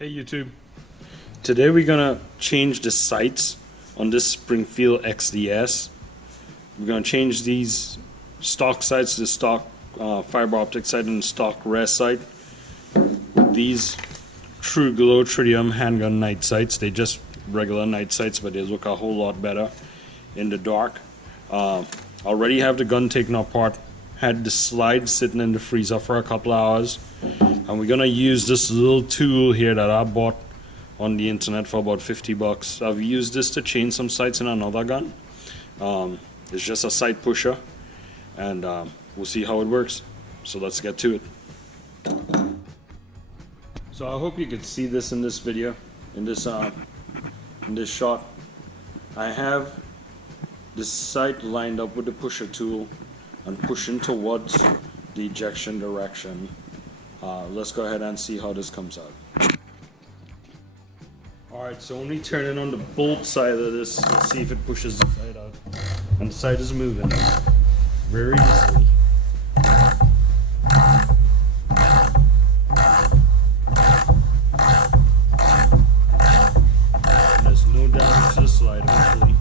Hey YouTube. Today we're gonna change the sights on this Springfield XDS. We're gonna change these stock sights to stock fiber optic sight and stock res sight. These TruGlo Tritium handgun night sights. They just regular night sights, but they look a whole lot better in the dark. Already have the gun taken apart. Had the slide sitting in the freezer for a couple hours. And we're gonna use this little tool here that I bought on the internet for about 50 bucks. I've used this to change some sights in another gun. It's just a sight pusher, and we'll see how it works. So let's get to it. So I hope you could see this in this video, in this shot. I have this sight lined up with the pusher tool and pushing towards the ejection direction. Let's go ahead and see how this comes out. Alright, so only turning on the bolt side of this, let's see if it pushes the sight out. And the sight is moving very easily. There's no damage to the slide, hopefully.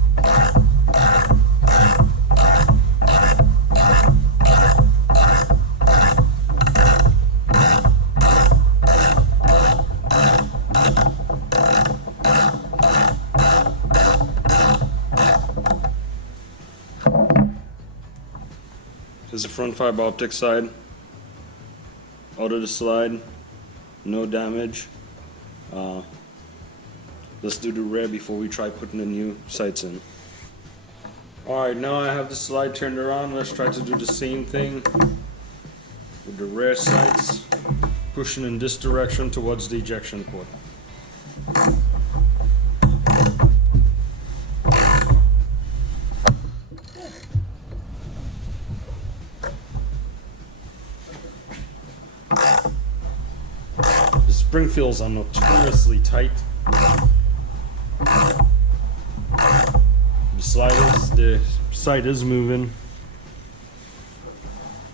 This is the front fiber optic side. Out of the slide, no damage. Let's do the rear before we try putting the new sights in. Alright, now I have the slide turned around. Let's try to do the same thing with the rear sights, pushing in this direction towards the ejection port. Springfields are notoriously tight. The sight is moving.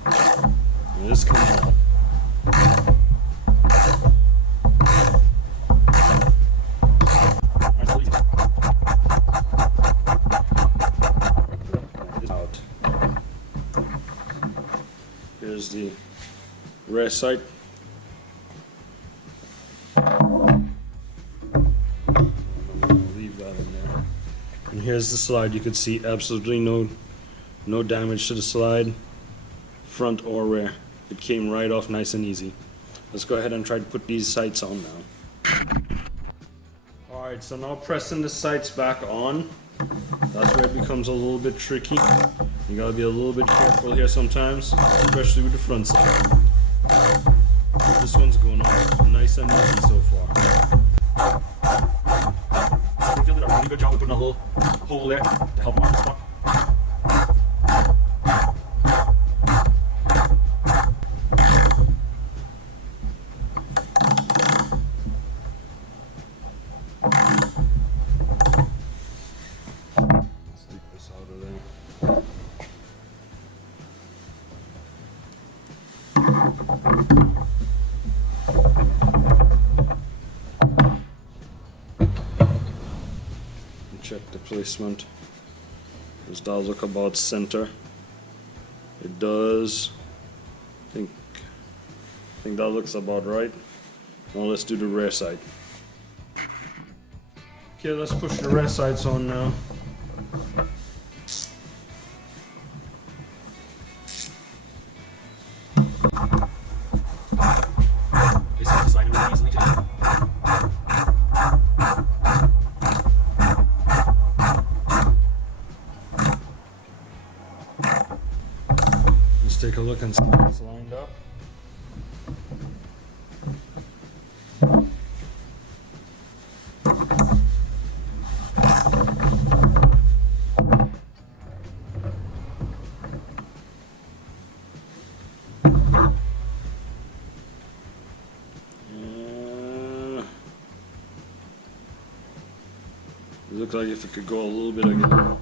It is coming out. Out. Here's the rear sight. And here's the slide. You can see absolutely no damage to the slide, front or rear. It came right off nice and easy. Let's go ahead and try to put these sights on now. Alright, so now pressing the sights back on. That's where it becomes a little bit tricky. You gotta be a little bit careful here sometimes, especially with the front side. This one's going on nice and easy so far. Springfield did a really good job of putting a little hole there to help mark the spot. Let's take this out of there. Check the placement. Does that look about center? It does. I think that looks about right. Now let's do the rear sight. Okay, let's push the rear sights on now. Let's take a look and see how it's lined up. It looks like if it could go a little bit again.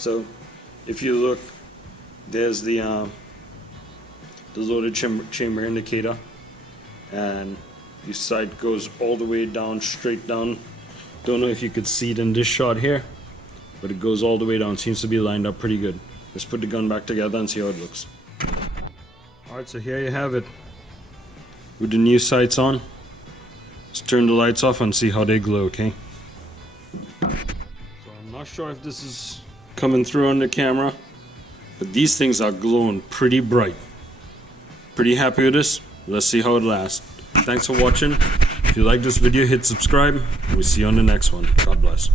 So if you look, there's the loaded chamber indicator, and the sight goes all the way down, straight down. Don't know if you could see it in this shot here, but it goes all the way down. Seems to be lined up pretty good. Let's put the gun back together and see how it looks. Alright, so here you have it with the new sights on. Let's turn the lights off and see how they glow, okay? So I'm not sure if this is coming through on the camera, but these things are glowing pretty bright. Pretty happy with this. Let's see how it lasts. Thanks for watching. If you like this video, hit subscribe. We'll see you on the next one. God bless.